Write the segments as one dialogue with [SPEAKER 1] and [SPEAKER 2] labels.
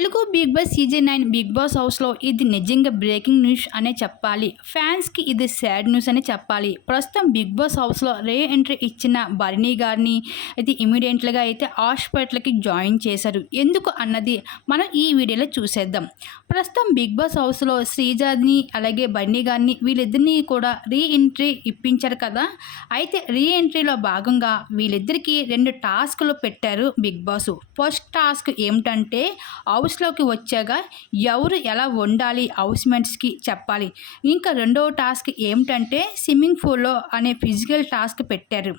[SPEAKER 1] Telugu Big Boss season nine Big Boss హౌస్లో ఇది నిజంగా బ్రేకింగ్ న్యూస్ అనే చెప్పాలి. ఫ్యాన్స్కి ఇది సాడ్ న్యూస్ అని చెప్పాలి. ప్రస్తుతం బిగ్ బాస్ హౌస్లో రే ఎంట్రీ ఇచ్చిన భరణి గారిని అయితే ఇమీడియట్లుగా అయితే హాస్పిటల్కి జాయిన్ చేశారు. ఎందుకు అన్నది మనం ఈ వీడియోలో చూసేద్దాం. ప్రస్తుతం బిగ్ బాస్ హౌస్లో శ్రీజాని అలాగే బన్నీ గారిని వీళ్ళిద్దరిని కూడా రీ ఎంట్రీ ఇప్పించారు కదా? అయితే రీ ఎంట్రీలో భాగంగా వీళ్ళిద్దరికీ రెండు టాస్క్లు పెట్టారు బిగ్ బాస్. ఫస్ట్ టాస్క్ ఏమిటంటే హౌస్లోకి వచ్చాక ఎవరు ఎలా వండాలి హౌస్ మేట్స్కి చెప్పాలి. ఇంకా రెండవ టాస్క్ ఏమిటంటే స్విమ్మింగ్ పూల్లో అనే ఫిజికల్ టాస్క్ పెట్టారు.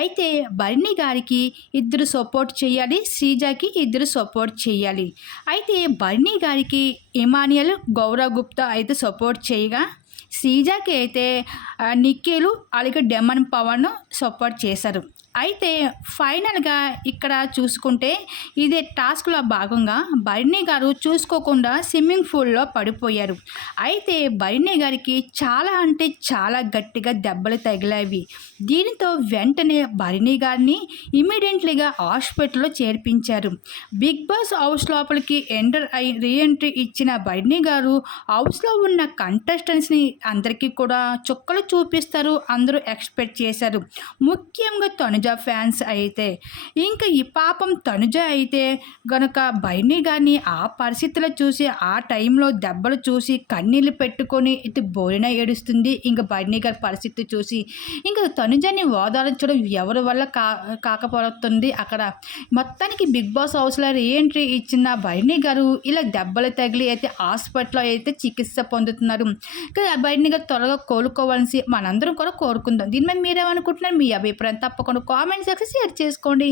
[SPEAKER 1] అయితే బర్ణి గారికి ఇద్దరు సపోర్ట్ చేయాలి శ్రీజాకి ఇద్దరు సపోర్ట్ చేయాలి. అయితే బర్ణి గారికి ఇమానియల్ గౌరవ్ గుప్తా అయితే సపోర్ట్ చేయగా శ్రీజాకి అయితే ఆ, నిఖిలు అలాగే డెమన్ పవన్ సపోర్ట్ చేశారు. అయితే ఫైనల్గా ఇక్కడ చూసుకుంటే ఇదే టాస్క్లో భాగంగా బర్ణి గారు చూసుకోకుండా స్విమ్మింగ్ పూల్లో పడిపోయారు. అయితే బర్ణి గారికి చాలా అంటే చాలా గట్టిగా దెబ్బలు తగిలాయి. దీనితో వెంటనే భరణి గారిని ఇమీడియట్లీగా హాస్పిటల్లో చేర్పించారు. బిగ్ బాస్ హౌస్ లోపలికి ఎంటర్ అయి రీఎంట్రీ ఇచ్చిన భరణి గారు హౌస్లో ఉన్న కంటెస్టెంట్స్ని అందరికీ కూడా చుక్కలు చూపిస్తారు అందరూ ఎక్స్పెక్ట్ చేశారు. ముఖ్యంగా తనుజ ఫ్యాన్స్ అయితే ఇంకా ఈ పాపం తనుజ అయితే గనుక బయని గారిని ఆ పరిస్థితిలో చూసి ఆ టైంలో దెబ్బలు చూసి కన్నీళ్ళు పెట్టుకొని ఇటు బోరిన ఏడుస్తుంది ఇంకా బయని గారి పరిస్థితి చూసి ఇంకా తనుజని ఓదార్చడం ఎవరి వల్ల కా కాకపోతుంది అక్కడ. మొత్తానికి బిగ్ బాస్ హౌస్లో రీఎంట్రీ ఇచ్చిన బయని గారు ఇలా దెబ్బలు తగిలి అయితే హాస్పిటల్లో అయితే చికిత్స పొందుతున్నారు. అబ్బాయిని త్వరగా కోలుకోవాల్సి మనందరం కూడా కోరుకుందాం. దీని మీద మీరేమనుకుంటున్నారు? మీ అభిప్రాయం తప్పకుండా కామెంట్ సెక్షన్ షేర్ చేసుకోండి.